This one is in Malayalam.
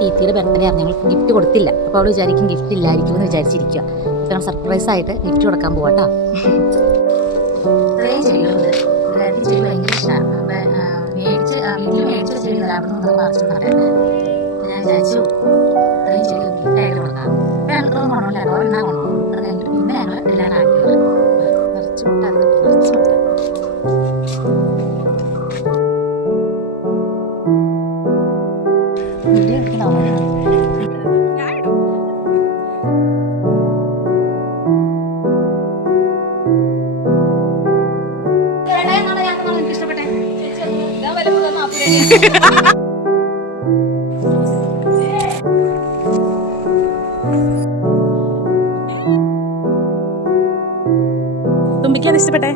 തീറ്റിയുടെ ബർത്ത്ഡേ ആണ്, ഞങ്ങൾ ഗിഫ്റ്റ് കൊടുത്തില്ല. അപ്പോൾ അവൾ വിചാരിക്കും ഗിഫ്റ്റ് ഇല്ലായിരിക്കും എന്ന് വിചാരിച്ചിരിക്കുക. അപ്പോൾ സർപ്രൈസ് ആയിട്ട് ഗിഫ്റ്റ് കൊടുക്കാൻ പോവാട്ടോ. ഇത്രയും ചെടികളുണ്ട്. ചെടി ഭയങ്കര ഇഷ്ടമാണ്. വീട്ടിൽ മേടിച്ച ചെടി അവിടെ നിന്ന് പറിച്ചു നടക്കുന്നത്. ഞാൻ വിചാരിച്ചു ഇത്രയും ചെടി ഗിഫ്റ്റായിട്ട് കൊടുക്കാം. ഇപ്പം കൊണ്ടോല്ല, ഒരെണ്ണം കൊണ്ടു. അത് കഴിഞ്ഞിട്ട് പിന്നെ ഞങ്ങൾ എല്ലാം ആക്കിയത് നിറച്ചു കൊണ്ടാണ് നിറച്ചു കൊണ്ട. തുമ്പിക്കാണ് ഇഷ്ടപ്പെട്ടെ?